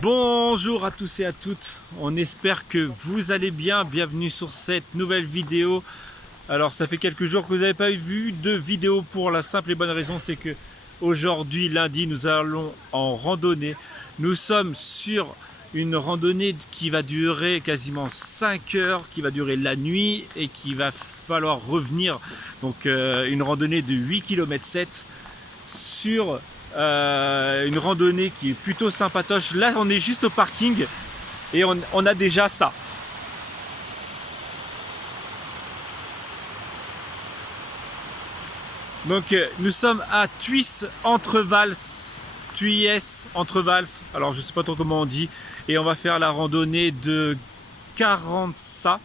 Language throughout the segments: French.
Bonjour à tous et à toutes, on espère que vous allez bien, bienvenue sur cette nouvelle vidéo. Alors ça fait quelques jours que vous n'avez pas vu de vidéo pour la simple et bonne raison, c'est que aujourd'hui lundi nous allons en randonnée. Nous sommes sur une randonnée qui va durer quasiment 5 heures, qui va durer la nuit et qui va falloir revenir. Donc une randonnée de 8 km 7 sur une randonnée qui est plutôt sympatoche. Là on est juste au parking et on a déjà ça. Donc nous sommes à Thuys Entrevals, Thuys Entrevals, alors je sais pas trop comment on dit, et on va faire la randonnée de Carança.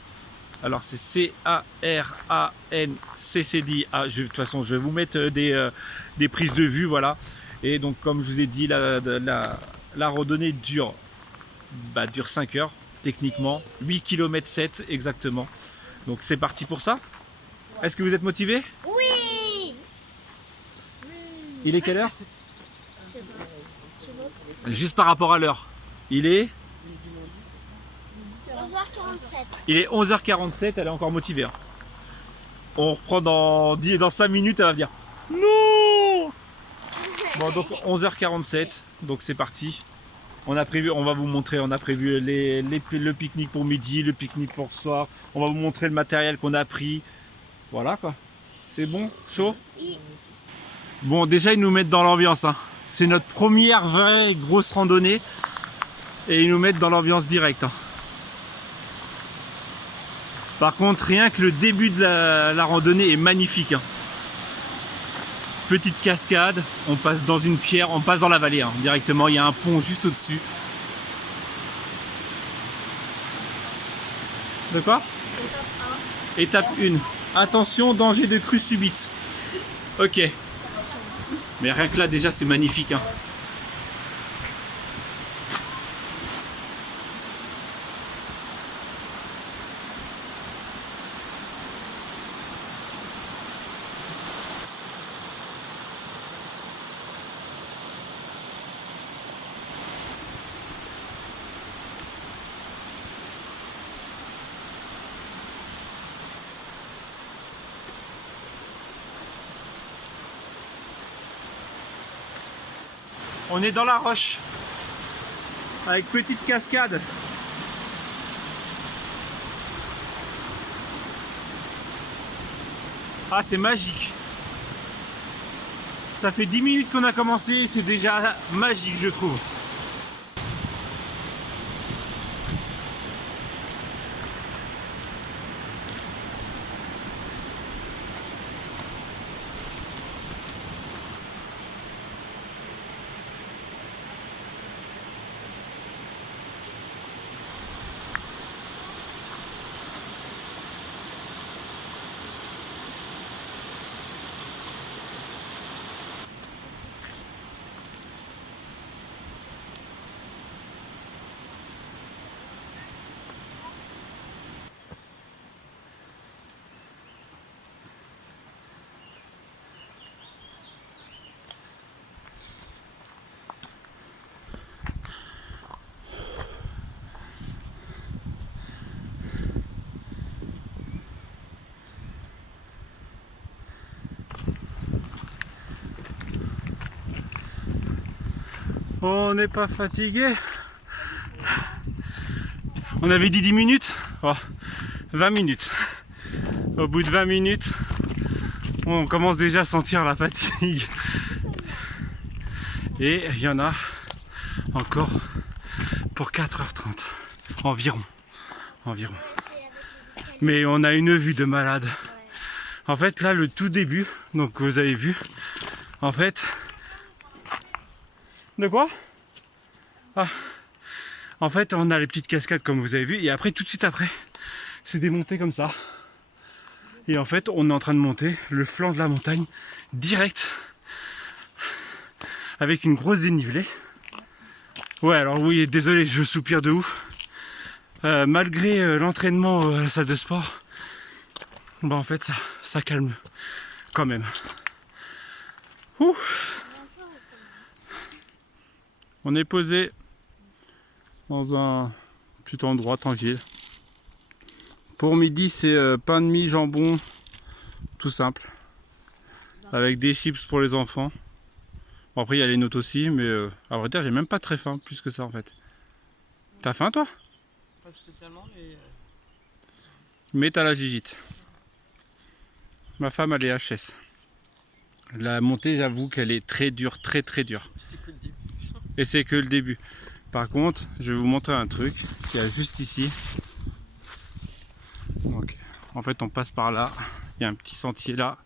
Alors c'est C-A-R-A-N-C-C-D. De toute façon je vais vous mettre des prises de vue, voilà. Et donc comme je vous ai dit, la randonnée dure 5 heures techniquement, 8 km 7 exactement. Donc c'est parti pour ça. Est-ce que vous êtes motivé? Oui. Il est quelle heure? Juste par rapport à l'heure. Il est 11h47. Il est 11h47, elle est encore motivée. Hein. On reprend dans 5 minutes, elle va dire non. Bon, donc 11h47, donc c'est parti. On va vous montrer, on a prévu le pique-nique pour midi, le pique-nique pour ce soir. On va vous montrer le matériel qu'on a pris. Voilà quoi. C'est bon? Chaud? Oui. Bon, déjà ils nous mettent dans l'ambiance. Hein. C'est notre première vraie grosse randonnée. Et ils nous mettent dans l'ambiance directe. Hein. Par contre, rien que le début de la randonnée est magnifique. Hein. Petite cascade, on passe dans une pierre, on passe dans la vallée. Hein. Directement, il y a un pont juste au-dessus. De quoi? Étape 1. Attention, danger de crue subite. Ok. Mais rien que là, déjà, c'est magnifique. Hein. On est dans la roche. Avec petite cascade. Ah, c'est magique. Ça fait 10 minutes qu'on a commencé, c'est déjà magique, je trouve. On n'est pas fatigué. On avait dit 10 minutes, oh, 20 minutes. Au bout de 20 minutes, on commence déjà à sentir la fatigue. Et il y en a encore pour 4h30 environ. Mais on a une vue de malade. En fait là le tout début, donc vous avez vu, en fait... De quoi? Ah. En fait on a les petites cascades comme vous avez vu et après tout de suite après c'est des montées comme ça. Et en fait on est en train de monter le flanc de la montagne direct avec une grosse dénivelée. Ouais alors oui désolé je soupire de ouf. Malgré l'entraînement à la salle de sport, bah en fait ça calme quand même. Ouh. On est posé. dans un petit endroit tranquille. Pour midi, c'est pain de mie, jambon, tout simple. Avec des chips pour les enfants. Bon, après, il y a les notes aussi, mais à vrai dire, j'ai même pas très faim, plus que ça en fait. T'as faim toi? Pas spécialement, mais. Mais t'as la gigite. Ma femme, elle est HS. La montée, j'avoue qu'elle est très dure, très dure. C'est que le début. Et c'est que le début. Par contre, je vais vous montrer un truc qu'il y a juste ici. Donc, en fait, on passe par là. Il y a un petit sentier là.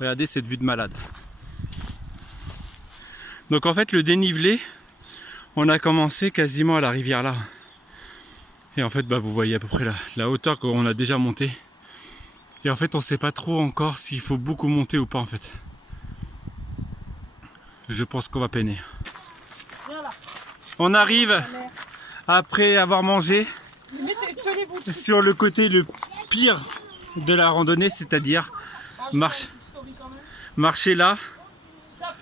Regardez cette vue de malade. Donc en fait le dénivelé, on a commencé quasiment à la rivière là. Et en fait bah, vous voyez à peu près la hauteur qu'on a déjà montée. Et en fait on sait pas trop encore s'il faut beaucoup monter ou pas en fait. Je pense qu'on va peiner. On arrive après avoir mangé sur le côté le pire de la randonnée, c'est-à-dire marcher là,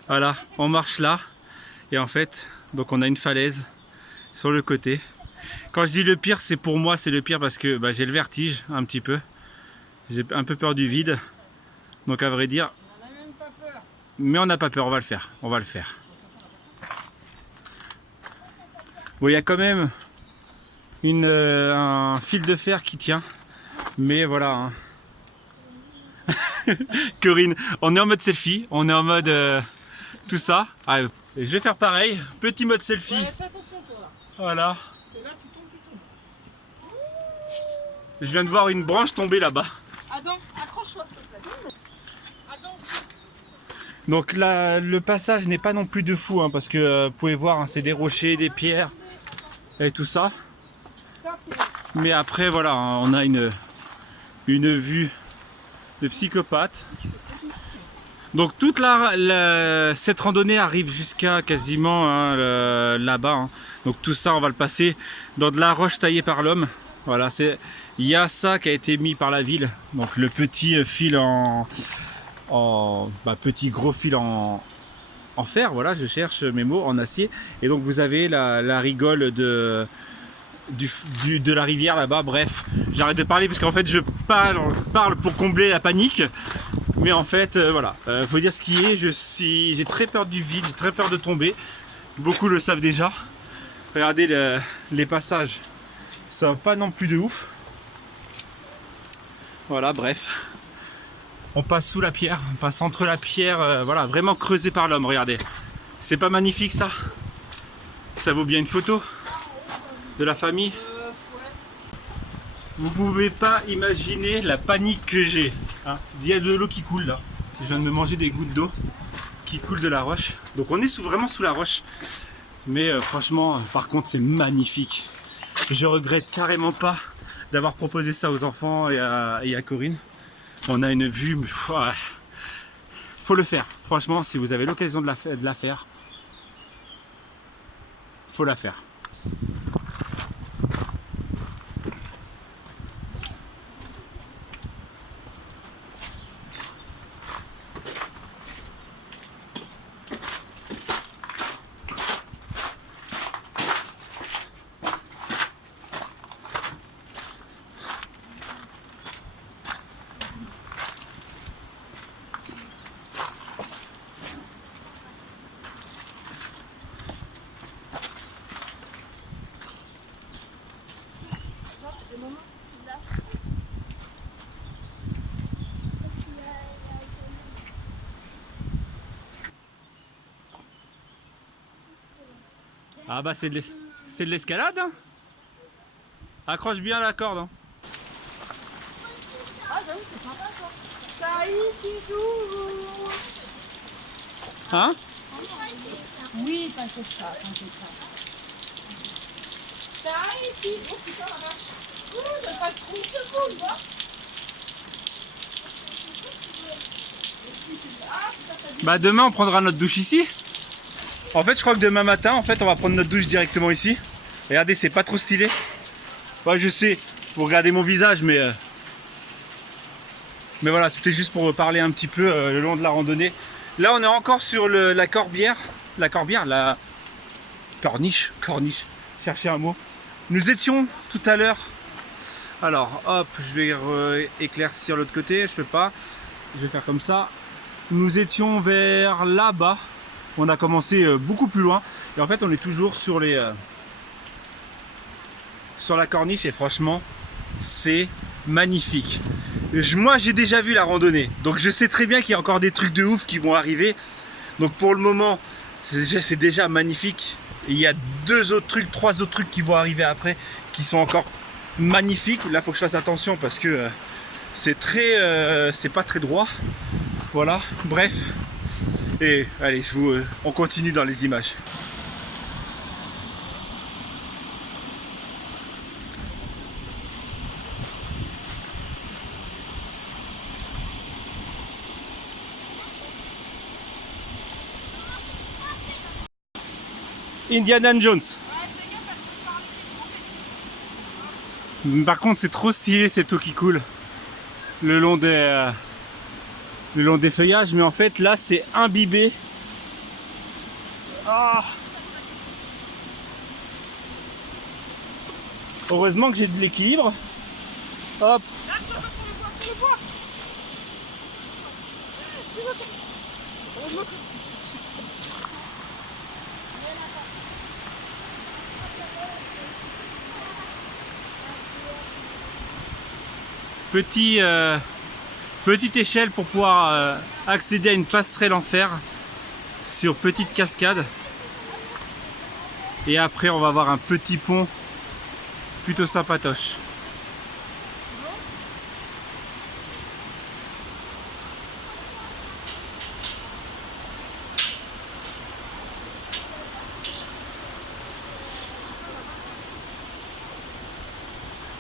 voilà, on marche là, et en fait, donc on a une falaise sur le côté. Quand je dis le pire, c'est pour moi, c'est le pire parce que bah, j'ai le vertige un petit peu, j'ai un peu peur du vide, donc à vrai dire, mais on n'a pas peur, on va le faire, on va le faire. Bon, il y a quand même un fil de fer qui tient, mais voilà. Hein. Corinne, on est en mode selfie, on est en mode tout ça. Ah, je vais faire pareil, petit mode selfie. Ouais, fais attention toi. Voilà. Parce que là tu tombes. Je viens de voir une branche tomber là-bas. Adam, accroche-toi s'il te plaît. Adam aussi. Donc là, le passage n'est pas non plus de fou, hein, parce que vous pouvez voir, hein, c'est des rochers, des pierres et tout ça. Mais après, voilà, hein, on a une vue de psychopathe. Donc toute cette randonnée arrive jusqu'à quasiment hein, là-bas. Hein. Donc tout ça, on va le passer dans de la roche taillée par l'homme. Voilà, il y a ça qui a été mis par la ville. Donc le petit fil petit gros fil en fer. Voilà, je cherche mes mots, en acier. Et donc vous avez la rigole de la rivière là-bas. Bref, j'arrête de parler parce qu'en fait je parle pour combler la panique. Mais en fait, voilà, faut dire ce qui est, j'ai très peur du vide, j'ai très peur de tomber. Beaucoup le savent déjà. Regardez les passages, ça va pas non plus de ouf. Voilà, bref. On passe sous la pierre, on passe entre la pierre, voilà, vraiment creusé par l'homme, regardez. C'est pas magnifique ça? Ça vaut bien une photo de la famille. Vous pouvez pas imaginer la panique que j'ai. Hein. Il y a de l'eau qui coule là. Je viens de me manger des gouttes d'eau qui coulent de la roche. Donc on est vraiment sous la roche. Mais franchement, par contre, c'est magnifique. Je regrette carrément pas d'avoir proposé ça aux enfants et à Corinne. On a une vue, mais faut le faire. Franchement, si vous avez l'occasion de la faire, faut la faire. Ah bah c'est de l'escalade hein. Accroche bien la corde hein. Ah j'avoue c'est sympa ça. Hein? Oui, t'inquiète pas, Oh putain la vache. Ça passe 30 secondes, va. Bah demain on prendra notre douche ici. En fait, je crois que demain matin, en fait, on va prendre notre douche directement ici. Regardez, c'est pas trop stylé. Ouais, je sais, vous regardez mon visage, mais voilà, c'était juste pour parler un petit peu le long de la randonnée. Là, on est encore sur la corbière, la corniche, cherchez un mot. Nous étions tout à l'heure. Alors, hop, je vais éclaircir l'autre côté, je peux pas. Je vais faire comme ça. Nous étions vers là-bas. On a commencé beaucoup plus loin. Et en fait, on est toujours sur sur la corniche et franchement, c'est magnifique. Moi, j'ai déjà vu la randonnée. Donc, je sais très bien qu'il y a encore des trucs de ouf qui vont arriver. Donc, pour le moment, c'est déjà magnifique. Et il y a 3 autres trucs qui vont arriver après qui sont encore magnifiques. Là, il faut que je fasse attention parce que c'est pas très droit. Voilà, bref. Et allez, on continue dans les images. Indiana Jones. Par contre, c'est trop stylé cette eau qui coule le long des feuillages, mais en fait là c'est imbibé. Ah. Heureusement que j'ai de l'équilibre. Hop. Lâche un peu sur le bois. C'est ok. Heureusement que... Petite échelle pour pouvoir accéder à une passerelle en fer sur petite cascade. Et après on va avoir un petit pont plutôt sympatoche.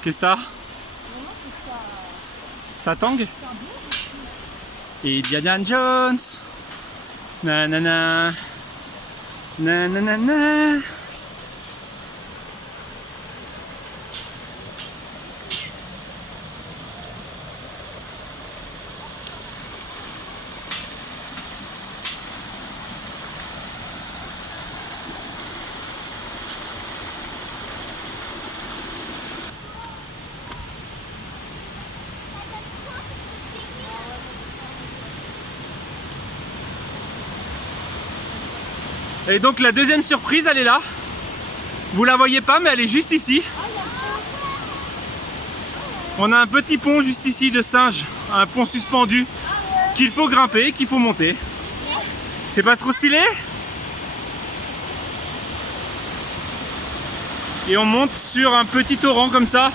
Qu'est-ce que t'as? Ça tangue? Indiana Jones. Nanana. Nanana. Et donc la deuxième surprise, elle est là. Vous la voyez pas, mais elle est juste ici. On a un petit pont juste ici de singe, un pont suspendu qu'il faut grimper, qu'il faut monter. C'est pas trop stylé? Et on monte sur un petit torrent comme ça.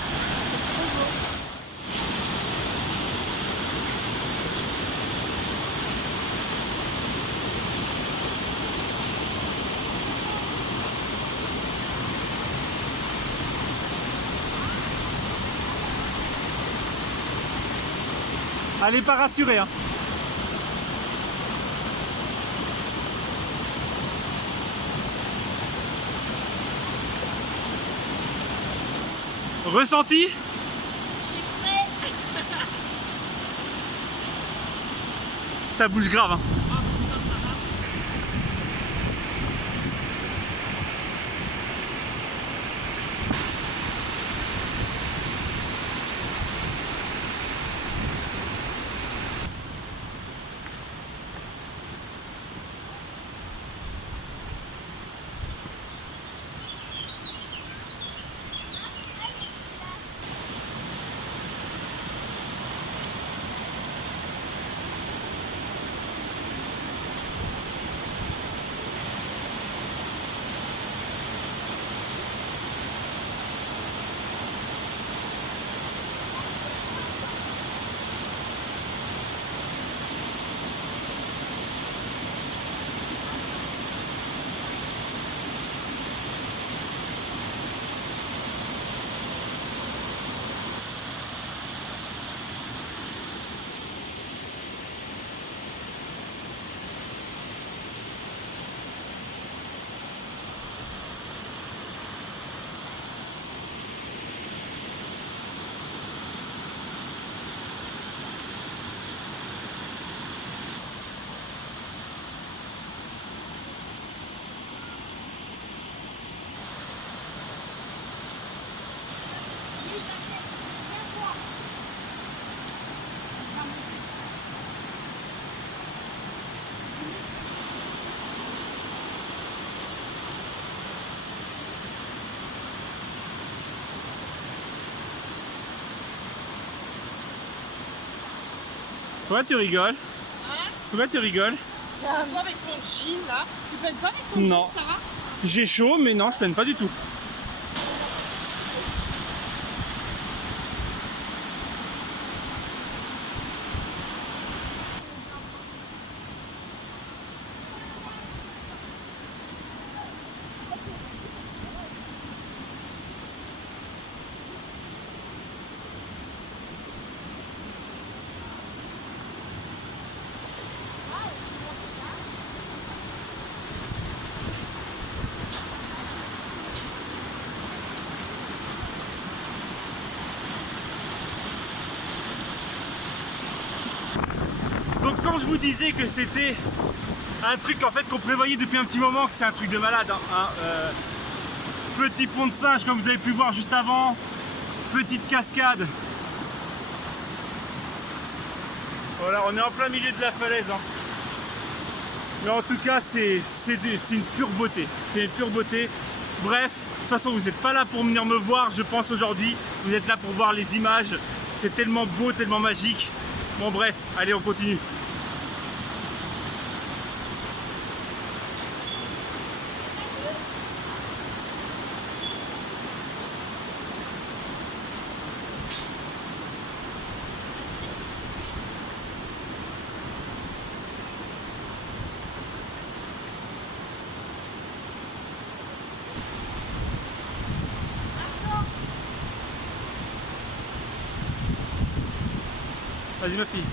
Allez, pas rassuré, hein. Ressenti? Ça bouge grave, hein. Pourquoi tu rigoles? Hein? Pourquoi tu rigoles? Toi avec ton jean là, tu peines pas avec ton Non. jean, ça va? J'ai chaud, mais non, je peine pas du tout. Donc quand je vous disais que c'était un truc en fait qu'on prévoyait depuis un petit moment, que c'est un truc de malade, hein, petit pont de singe comme vous avez pu voir juste avant, petite cascade. Voilà, on est en plein milieu de la falaise. Hein. Mais en tout cas, c'est une pure beauté. C'est une pure beauté. Bref, de toute façon, vous n'êtes pas là pour venir me voir, je pense aujourd'hui. Vous êtes là pour voir les images. C'est tellement beau, tellement magique. Bon bref, allez, on continue. Vas-y ma fille.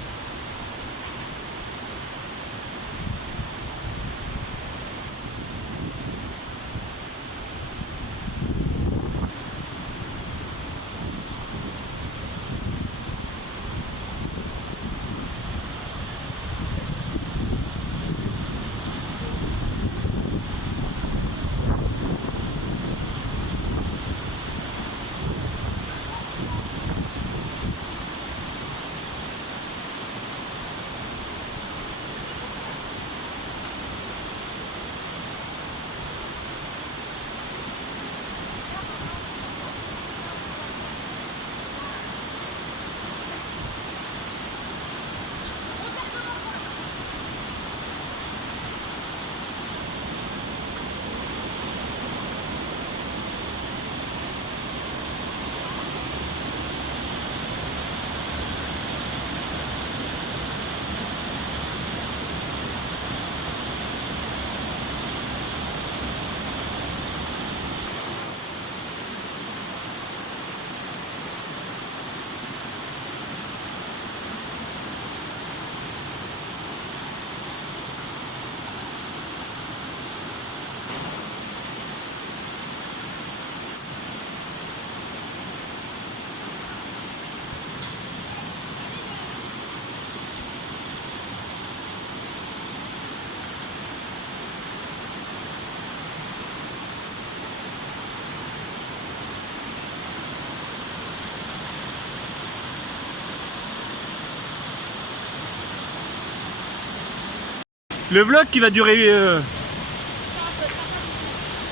Le vlog qui va durer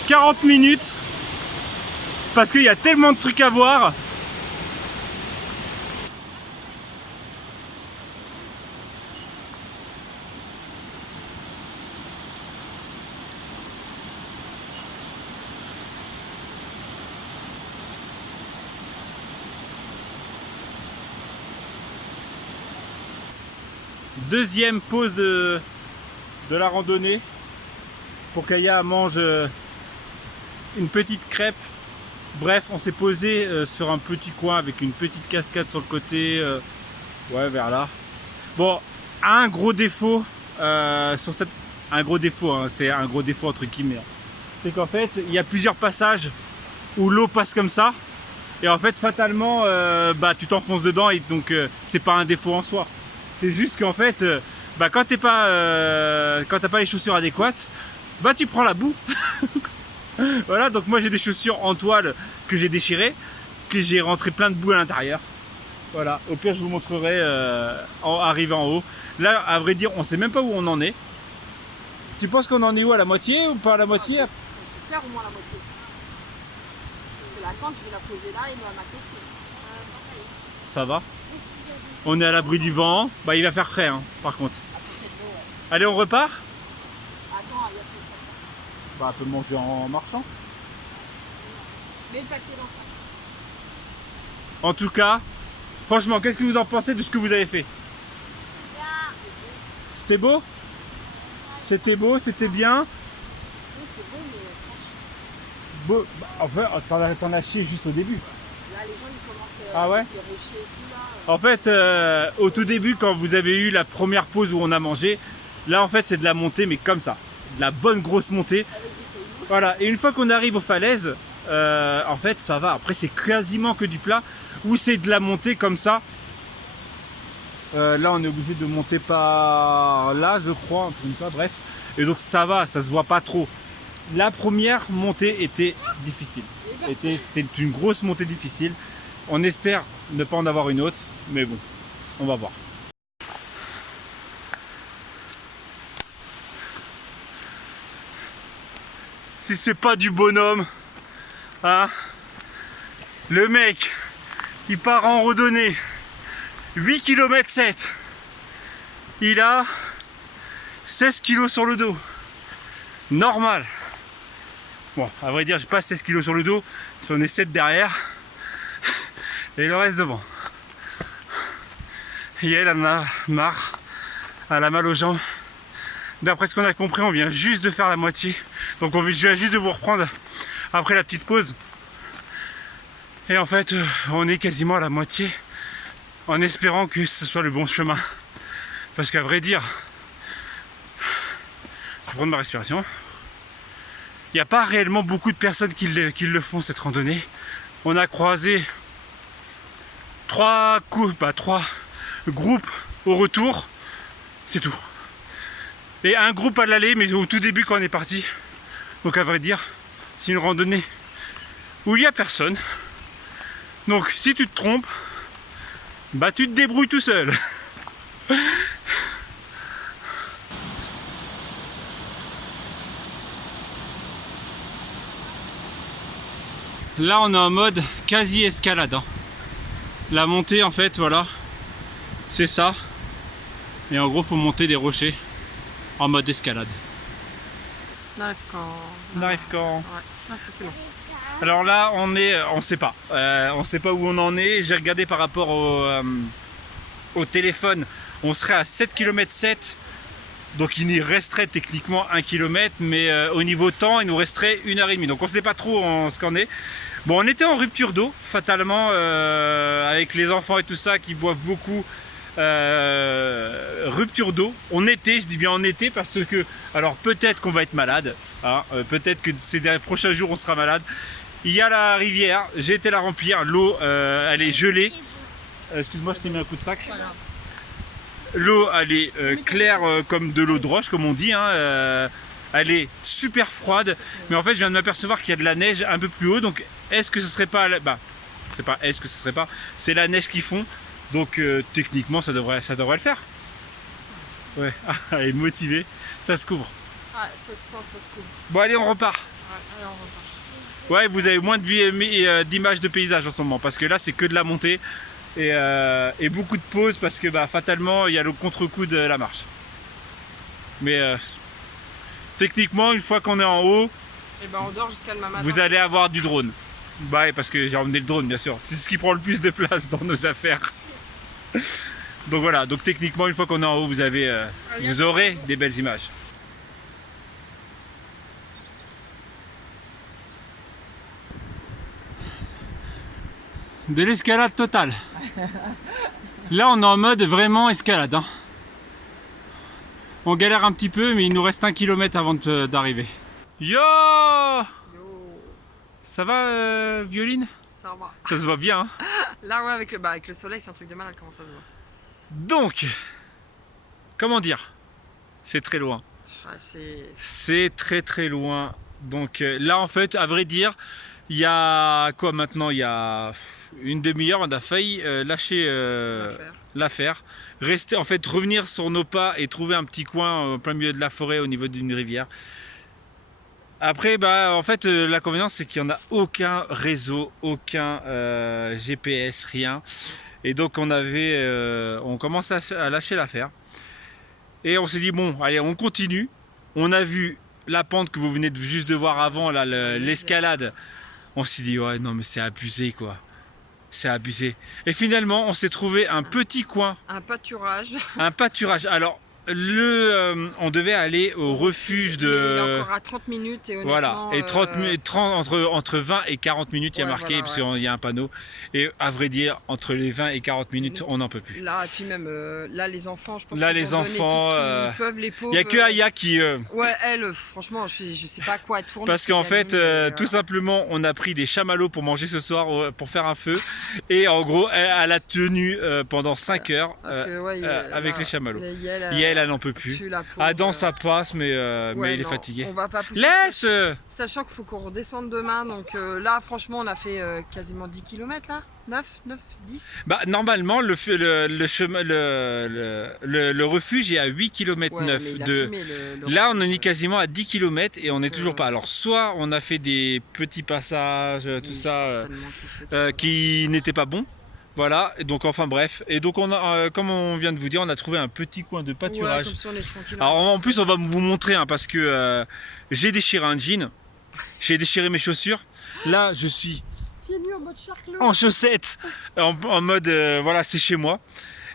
40 minutes parce qu'il y a tellement de trucs à voir. Deuxième pause de la randonnée pour qu'Aya mange une petite crêpe. Bref, on s'est posé sur un petit coin avec une petite cascade sur le côté, ouais, vers là. Bon, un gros défaut sur cette, un gros défaut, hein, c'est un gros défaut entre guillemets, c'est qu'en fait il y a plusieurs passages où l'eau passe comme ça et en fait fatalement bah tu t'enfonces dedans et donc c'est pas un défaut en soi. C'est juste qu'en fait bah, quand t'as pas les chaussures adéquates, bah tu prends la boue. Voilà, donc moi j'ai des chaussures en toile que j'ai déchirées, que j'ai rentré plein de boue à l'intérieur. Voilà, au pire je vous montrerai arrivé en haut. Là, à vrai dire, on sait même pas où on en est. Tu penses qu'on en est où, à la moitié ou pas à la moitié? J'espère au moins la moitié. La tente, je vais la poser là et nous la mettre aussi. Ça va. On est à l'abri du vent. Bah, il va faire frais, hein, par contre. Allez, on repart? Attends, il y a fait ça. Bah, on peut manger en marchant. Mets le paquet dans ça. En tout cas, franchement, qu'est-ce que vous en pensez de ce que vous avez fait? C'était beau? C'était beau, c'était bien. Oui, c'est beau, mais franchement. Beau. Bah, enfin, t'en as chié juste au début. Là, les gens, ils commencent Ah ouais? avec les rochers et tout là. En fait, au tout début, quand vous avez eu la première pause où on a mangé, là en fait c'est de la montée, mais comme ça, de la bonne grosse montée. Voilà. Et une fois qu'on arrive aux falaises, en fait ça va. Après c'est quasiment que du plat, ou c'est de la montée comme ça. Là on est obligé de monter par là, je crois, en tout cas, bref. Et donc ça va, ça se voit pas trop. La première montée était difficile. C'était une grosse montée difficile. On espère ne pas en avoir une autre, mais bon, on va voir. Si c'est pas du bonhomme, hein, le mec, il part en randonnée, 8 km 7, il a 16 kg sur le dos, normal. Bon, à vrai dire, j'ai pas 16 kg sur le dos, j'en ai 7 derrière. Et le reste devant. Et elle en a marre, elle a mal aux jambes. D'après ce qu'on a compris, on vient juste de faire la moitié. Donc je viens juste de vous reprendre après la petite pause. Et en fait, on est quasiment à la moitié, en espérant que ce soit le bon chemin. Parce qu'à vrai dire, je vais prendre ma respiration. Il n'y a pas réellement beaucoup de personnes qui le font, cette randonnée. On a croisé 3 groupes au retour, c'est tout. Et un groupe à l'aller, mais au tout début quand on est parti. Donc à vrai dire, c'est une randonnée où il n'y a personne. Donc si tu te trompes, bah tu te débrouilles tout seul. Là on est en mode quasi escalade, hein. La montée en fait, voilà, c'est ça. Et en gros faut monter des rochers en mode escalade. On arrive quand. On arrive quand? Ouais, ah, ça fait long. Alors là on sait pas. On sait pas où on en est. J'ai regardé par rapport au téléphone, on serait à 7 km 7. Donc il nous resterait techniquement 1 km, mais au niveau temps, il nous resterait 1h30. Donc on ne sait pas trop ce qu'en est. Bon, on était en rupture d'eau, fatalement, avec les enfants et tout ça qui boivent beaucoup. Rupture d'eau. On était, je dis bien en été, parce que, alors peut-être qu'on va être malade, hein, peut-être que ces prochains jours on sera malade. Il y a la rivière, j'ai été la remplir, l'eau elle est gelée. Excuse-moi, je t'ai mis un coup de sac. L'eau elle est claire comme de l'eau de roche, comme on dit, hein, elle est super froide, mais en fait je viens de m'apercevoir qu'il y a de la neige un peu plus haut. Donc est-ce que ce serait pas, c'est pas est-ce que ce serait pas, c'est la neige qu'ils font. Donc techniquement ça devrait le faire. Ouais, elle est motivée, ça se couvre. Ah, ça se sent, ça se couvre. Bon allez, on repart. Ouais, allez, on repart. Ouais, vous avez moins d'images de paysage en ce moment, parce que là c'est que de la montée. Et beaucoup de pauses parce que fatalement il y a le contre-coup de la marche. Mais techniquement une fois qu'on est en haut, et on dort jusqu'à demain matin. vous allez avoir du drone. Parce que j'ai emmené le drone bien sûr. C'est ce qui prend le plus de place dans nos affaires. Donc voilà, donc techniquement une fois qu'on est en haut vous aurez des belles images. De l'escalade totale. Là on est en mode vraiment escalade, hein. On galère un petit peu, mais il nous reste 1 km avant d'arriver. Yo! Ça va, Violine? Ça va. Ça se voit bien, hein. Là ouais, avec le soleil c'est un truc de malade comment ça se voit. Donc, comment dire? C'est très loin. Ah, c'est très très loin. Donc là en fait, à vrai dire, il y a quoi maintenant? Il y a une demi-heure, on a failli lâcher l'affaire. Rester, en fait, revenir sur nos pas et trouver un petit coin au plein milieu de la forêt au niveau d'une rivière. Après, en fait, l'inconvénient c'est qu'il n'y en a aucun réseau, aucun GPS, rien. Et donc on commençait à lâcher l'affaire. Et on s'est dit bon, allez, on continue. On a vu la pente que vous venez juste de voir avant, là, l'escalade. On s'est dit ouais, non mais c'est abusé quoi. C'est abusé. Et finalement, on s'est trouvé un petit coin. Un pâturage. Un pâturage. Alors, on devait aller au refuge Il est de... encore à 30 minutes et honnêtement... Voilà, et 30 entre 20 et 40 minutes, il y a Ouais, marqué, voilà, parce qu'il y a un panneau. Et à vrai dire, entre les 20 et 40 minutes, on n'en peut plus. Là, et puis même, là, les enfants, je pense Là, qu'ils les ont donné enfants, tout ce qu'ils peuvent, les pauvres. Il n'y a que Aya qui... Ouais, elle, franchement, je sais pas à quoi elle tourne. Parce cette qu'en fait, gamine, tout simplement, on a pris des chamallows pour manger ce soir, pour faire un feu. Et en gros, elle a tenu pendant 5 heures Parce que, ouais, avec là, les chamallows. Yael, Yael, elle n'en peut plus. la pauvre, Adam, ça passe, mais ouais, il est non, fatigué. On va pas pousser. Laisse Sachant qu'il faut qu'on redescende demain. Donc là, franchement, on a fait quasiment 10 km là. 9, 10. Bah, normalement, le refuge est à 8 km Ouais, 9. mais il a fumé, le Là, on en refuge. est quasiment à 10 km et on n'est toujours pas. Alors, soit on a fait des petits passages, tout Oui, ça, c'est tellement kiffé. qui n'étaient pas bons. Voilà, et donc enfin bref. Et donc, comme on vient de vous dire, on a trouvé un petit coin de Ouais, pâturage. comme ça, on est tranquille. Alors, en plus, on va vous montrer, hein, parce que j'ai déchiré un jean, j'ai déchiré mes chaussures. Là, je suis Pieds nus en mode charclot. en chaussettes, en mode voilà, c'est chez moi.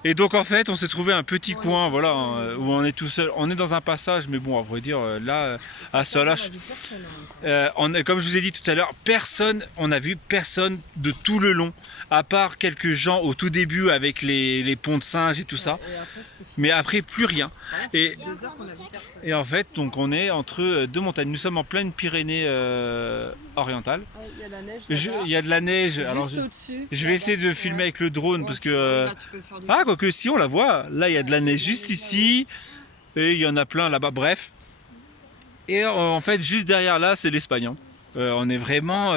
Et donc en fait, on s'est trouvé un petit coin, voilà, où on est tout seul. On est dans un passage, mais bon, à vrai dire, là, à Solach, comme je vous ai dit tout à l'heure, on a vu personne de tout le long, à part quelques gens au tout début avec les ponts de singes et tout ça. Et après, c'était fini. Mais après, plus rien. Et, 2 heures qu'on a vu personne. et en fait, donc on est entre deux montagnes. Nous sommes en pleine Pyrénées orientale. Il y a la neige. Il y a de la neige. Alors, Juste au-dessus. je vais essayer de filmer avec le drone parce que... Là, tu peux faire des... Ah, quoique si on la voit, là il y a de la neige juste ici, et il y en a plein là-bas, bref. Et en fait, juste derrière là, c'est l'Espagne. Hein. On est vraiment,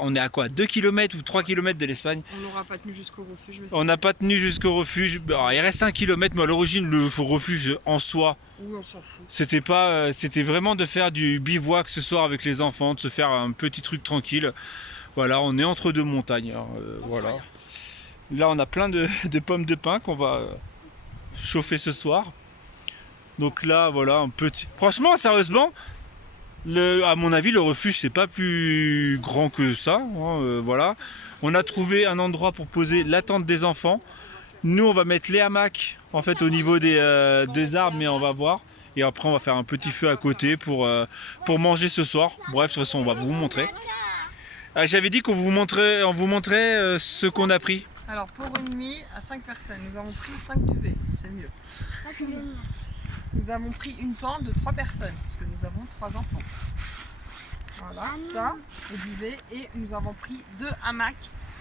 on est à quoi, 2 km ou 3 km de l'Espagne. On n'aura pas tenu jusqu'au refuge. Mais On n'a pas tenu jusqu'au refuge. Alors, il reste 1 km, mais à l'origine, le refuge en soi, oui, on s'en fout. c'était vraiment de faire du bivouac ce soir avec les enfants, de se faire un petit truc tranquille. Voilà, on est entre deux montagnes. Alors, voilà. Là, on a plein de pommes de pin qu'on va chauffer ce soir. Donc là, voilà, un petit... Franchement, sérieusement, à mon avis, le refuge, c'est pas plus grand que ça. Hein, voilà. On a trouvé un endroit pour poser la tente des enfants. Nous, on va mettre les hamacs, en fait, au niveau des arbres, mais on va voir. Et après, on va faire un petit feu à côté pour manger ce soir. Bref, de toute façon, on va vous montrer. J'avais dit qu'on vous montrait ce qu'on a pris. Alors, pour une nuit, à 5 personnes, nous avons pris 5 duvets. C'est mieux. Nous avons pris une tente de 3 personnes, parce que nous avons 3 enfants. Voilà, ça, le duvet. Et nous avons pris 2 hamacs.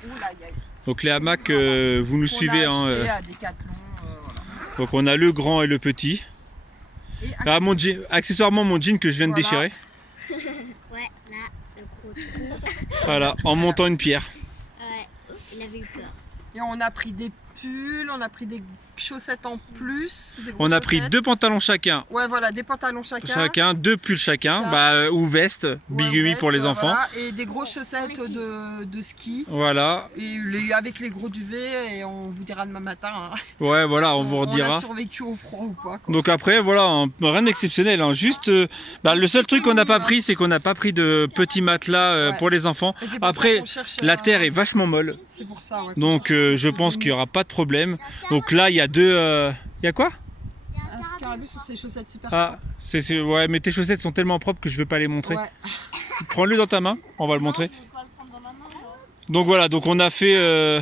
Oula, y a... Donc les hamacs, vous nous suivez. On a acheté Hein, à Decathlon, voilà. Donc on a le grand et le petit. Et Ah, mon jean, accessoirement mon jean que je viens de Voilà. déchirer. Ouais, là, le gros trou. Voilà, en montant une pierre. Ouais, il avait eu peur. Et on a pris des pulls, on a pris des chaussettes en plus. Des grosses On a pris chaussettes. 2 pantalons chacun. Ouais, voilà, des pantalons chacun. 2 pulls chacun, ou veste, Ouais, bigumi veste, pour les enfants. voilà, et des grosses chaussettes de ski. Voilà, Et avec les gros duvets, et on vous dira demain matin. Hein, ouais, voilà, on vous on a redira. survécu au froid ou pas. Quoi. Donc après, voilà, rien d'exceptionnel. Hein. Juste, le seul truc qu'on n'a pas pris, c'est qu'on n'a pas pris de petits matelas Ouais. pour les enfants. Et c'est pour ça Après, qu'on cherche la un- terre est vachement molle. C'est pour ça, ouais. Donc je pense qu'il n'y aura pas de problème. Donc là, il y a deux... Il y a quoi? Un scarabée sur ses chaussettes super Ah, ouais, mais tes chaussettes sont tellement propres que je ne vais pas les montrer. Ouais. Prends-le dans ta main, on va le montrer. Donc voilà, donc on a fait...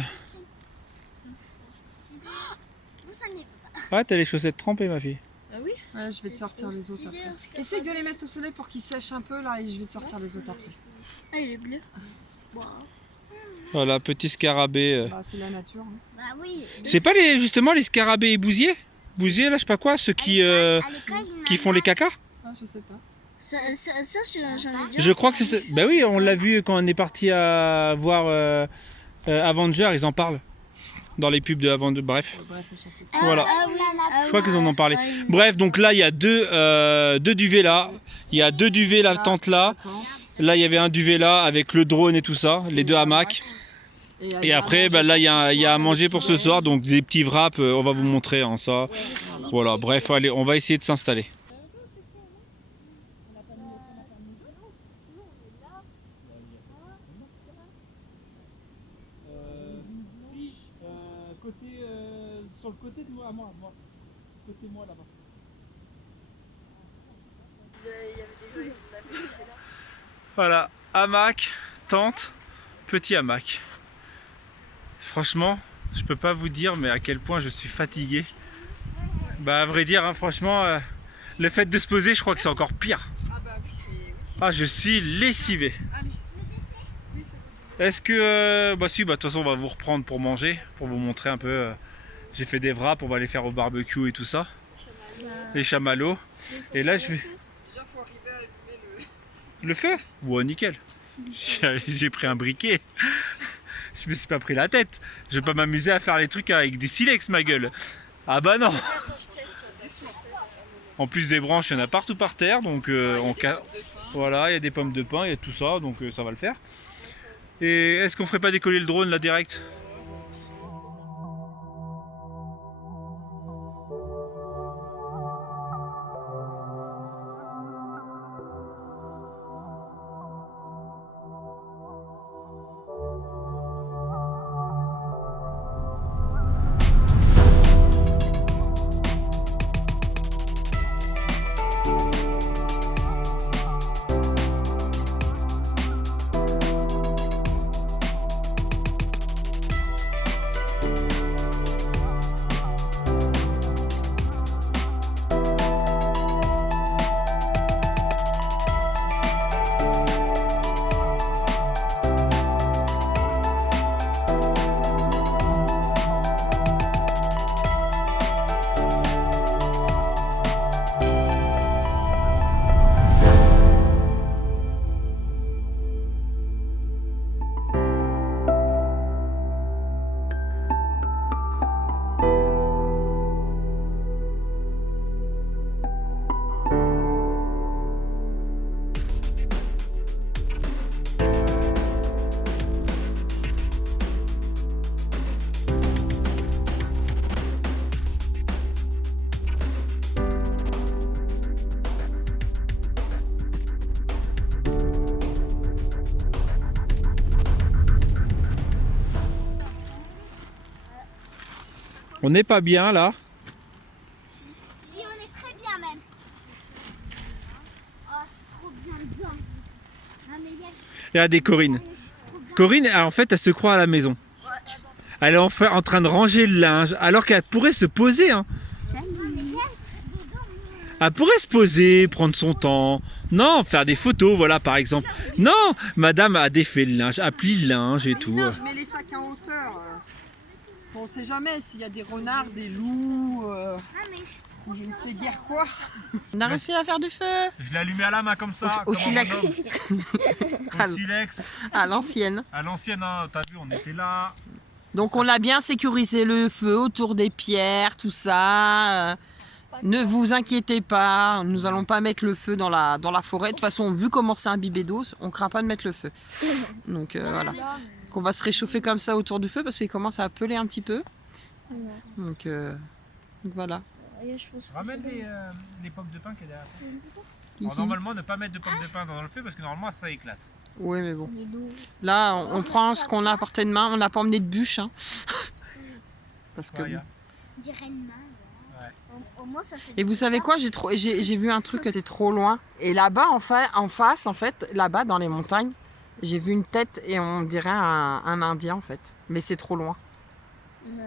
Ah, t'as les chaussettes trempées, ma fille. Ouais, je vais te sortir les autres après. Essaye de les mettre au soleil pour qu'ils sèchent un peu là et je vais te sortir les autres après. Ah, il est bleu. Wow. Voilà, petit scarabée. Bah, c'est la nature. Hein. Bah oui. C'est pas justement les scarabées et bousiers? Bousiers, là, je sais pas quoi, ceux qui font les cacas? Ah, je sais pas. Ça j'en ai déjà. Je crois que c'est ça. Bah oui, on l'a vu quand on est parti à voir Avenger, ils en parlent. Dans les pubs de Avenger, bref. Bref, on s'en fout. Voilà. Ah oui, Je crois qu'ils en ont parlé. Bref, donc là, il y a deux duvets là. Il y a 2 duvets, la tente là. Attends. Là, il y avait un duvet là avec le drone et tout ça, les 2 hamacs. Et après, bah, là, il y a à manger pour ce soir, donc des petits wraps, on va vous montrer hein, ça. Voilà, bref, allez, on va essayer de s'installer. Sur le côté de moi, à moi. Côté moi là-bas. Voilà, hamac, tente, petit hamac. Franchement, je peux pas vous dire mais à quel point je suis fatigué. Bah à vrai dire, hein, franchement, le fait de se poser, je crois que c'est encore pire. Ah, je suis lessivé. Est-ce que... bah si, bah de toute façon on va vous reprendre pour manger, pour vous montrer un peu... j'ai fait des wraps, on va les faire au barbecue et tout ça. Les chamallows. Et là je vais... Déjà, faut arriver à allumer Le feu? Ouais, nickel. J'ai pris un briquet. Je me suis pas pris la tête. Je vais pas m'amuser à faire les trucs avec des silex, ma gueule. Ah bah non. En plus des branches, il y en a partout par terre, donc voilà, il y a des pommes de pin, il y a tout ça, donc ça va le faire. Et est-ce qu'on ferait pas décoller le drone là direct? On n'est pas bien là. Si, on est très bien même. Oh, c'est trop bien. Ah, mais Regardez Corinne. Corinne, en fait, elle se croit à la maison. Elle est en train de ranger le linge, alors qu'elle pourrait se poser. Hein. Elle pourrait se poser, prendre son temps. Non, faire des photos, voilà, par exemple. Non, madame a défait le linge, a plié le linge et tout. Non, je mets les sacs en hauteur. On sait jamais s'il y a des renards, des loups, ou je ne sais guère quoi. On a réussi à faire du feu. Je l'ai allumé à la main comme ça. Au silex. Au silex. À l'ancienne. À l'ancienne, hein, t'as vu, on était là. Donc on a bien sécurisé le feu autour des pierres, tout ça. Ne vous inquiétez pas, nous allons pas mettre le feu dans la forêt. De toute façon, vu comment c'est imbibé d'eau, on craint pas de mettre le feu. Donc voilà. Qu'on va se réchauffer comme ça autour du feu parce qu'il commence à peler un petit peu. Donc voilà. Ramène les pommes de pin qui est derrière. Alors, normalement, ne pas mettre de pommes de pin dans le feu parce que normalement ça éclate. Oui, mais bon. Là, on prend ce qu'on a à portée de main. On n'a pas emmené de bûche. Hein. Parce que. Et vous savez quoi, j'ai vu un truc qui était trop loin. Et là-bas, en face, en fait, là-bas dans les montagnes, j'ai vu une tête et on dirait un Indien en fait. Mais c'est trop loin.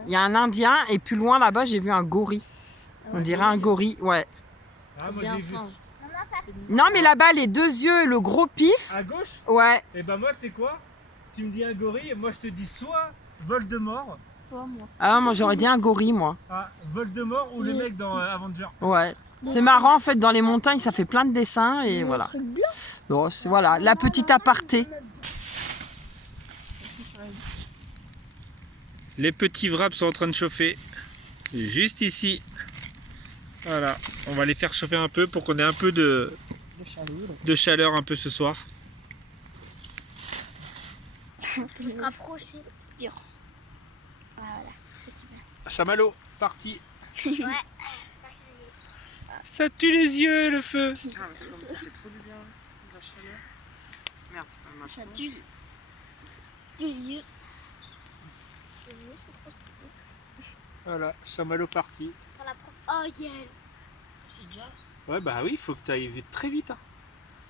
Il y a un Indien et plus loin là-bas, j'ai vu un gorille. On dirait un gorille, ouais. Ah, moi, j'ai vu. Non, mais là-bas, les deux yeux, le gros pif. À gauche? Ouais. Et ben moi, tu sais quoi? Tu me dis un gorille et moi je te dis soit Voldemort. Ah, moi j'aurais dit un gorille, moi. Ah, Voldemort ou le mec dans Avenger. Ouais. C'est marrant en fait, dans les montagnes, ça fait plein de dessins et voilà. Bon, voilà, la petite aparté. Les petits wraps sont en train de chauffer. Juste ici. Voilà, on va les faire chauffer un peu pour qu'on ait un peu de chaleur un peu ce soir. Faut se rapprocher. dur. Voilà, c'est super. Chamallow, parti. Ouais. Ça tue les yeux, le feu. Ah, mais c'est comme ça fait trop du bien, de la chaleur. Merde, c'est pas mal. Ça tue les yeux. C'est trop stylé. Voilà, chamallow parti. Pour la oh, Yael. C'est déjà. Ouais, bah oui, faut que tu ailles vite, très vite. Hein.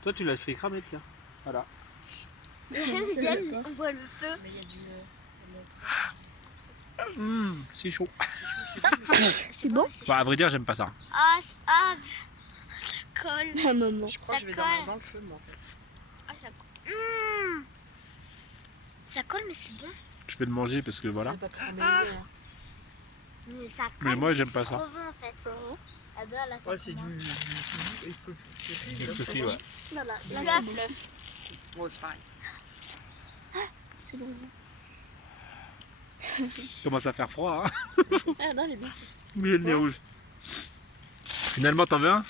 Toi, tu l'as fait cramer, Pierre. Voilà. Yael, on voit le feu. Mais il y a du. C'est chaud. C'est bon? Bah, à vrai dire, j'aime pas ça. Ah, ça colle. La maman. Je crois que je vais dans le feu, moi, en fait. Ah, ça colle. Ça colle, mais c'est bon. Je vais le manger parce que voilà. Pas caramélisé, hein. Mais ça colle. Mais moi, j'aime pas ça. C'est trop bon, en fait. Ah ben, là, ça Ouais, c'est du. commence. Sophie, ouais. Voilà, Du là, bluff. Ouais, c'est pareil. c'est bon. Il commence à faire froid, hein. Ah non, il est bien. Il a le nez rouge. Finalement, t'en veux un? Bon,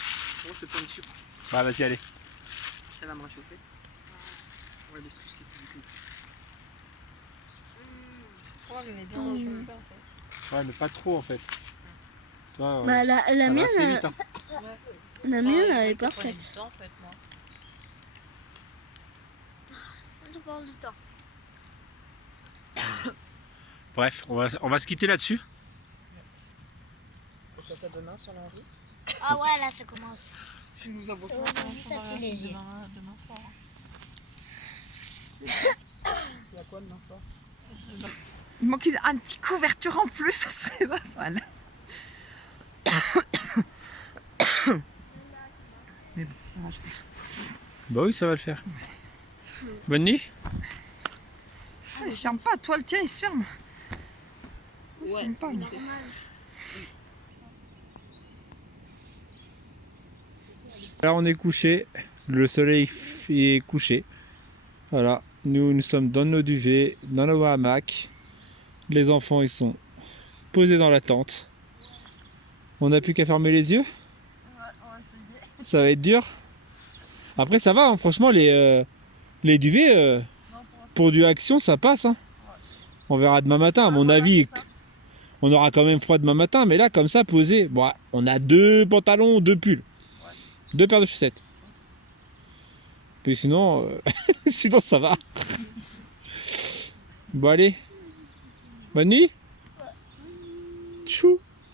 c'est pas une soupe. Bah, vas-y, allez. Ça va me réchauffer. Ouais, l'excuse qui est plus vite. Oh, je l'ai bien réchauffé, en fait. Ouais, mais pas trop, en fait. Toi, Bah, la ça va mienne, assez vite, hein. la mienne, elle est parfaite. Du temps, en fait, moi. On parle du temps. Bref, on va se quitter là-dessus. Faut que ça demain sur l'envie. Ah ouais, là, ça commence. Si nous avons Ça fait léger. Demain soir. Il y a quoi demain soir? Il manque un petit couverture en plus, ça serait pas mal. Mais bon, ça va le faire. Bah oui, ça va le faire. Bonne nuit. Ah, il se ferme pas, toi le tien il se ferme. Il se ferme pas, lui. Là, on est couché. Le soleil est couché. Voilà. Nous sommes dans nos duvets, dans nos hamacs. Les enfants, ils sont posés dans la tente. On n'a plus qu'à fermer les yeux. Ouais, on va essayer. Ça va être dur. Après, ça va. Hein. Franchement, les duvets, pour du action, ça passe. Hein. On verra demain matin. À mon avis, on aura quand même froid demain matin. Mais là, comme ça, posé, bon, on a 2 pantalons, 2 pulls. 2 paires de chaussettes. Puis sinon, sinon ça va. Bon allez. Bonne nuit. Tchou.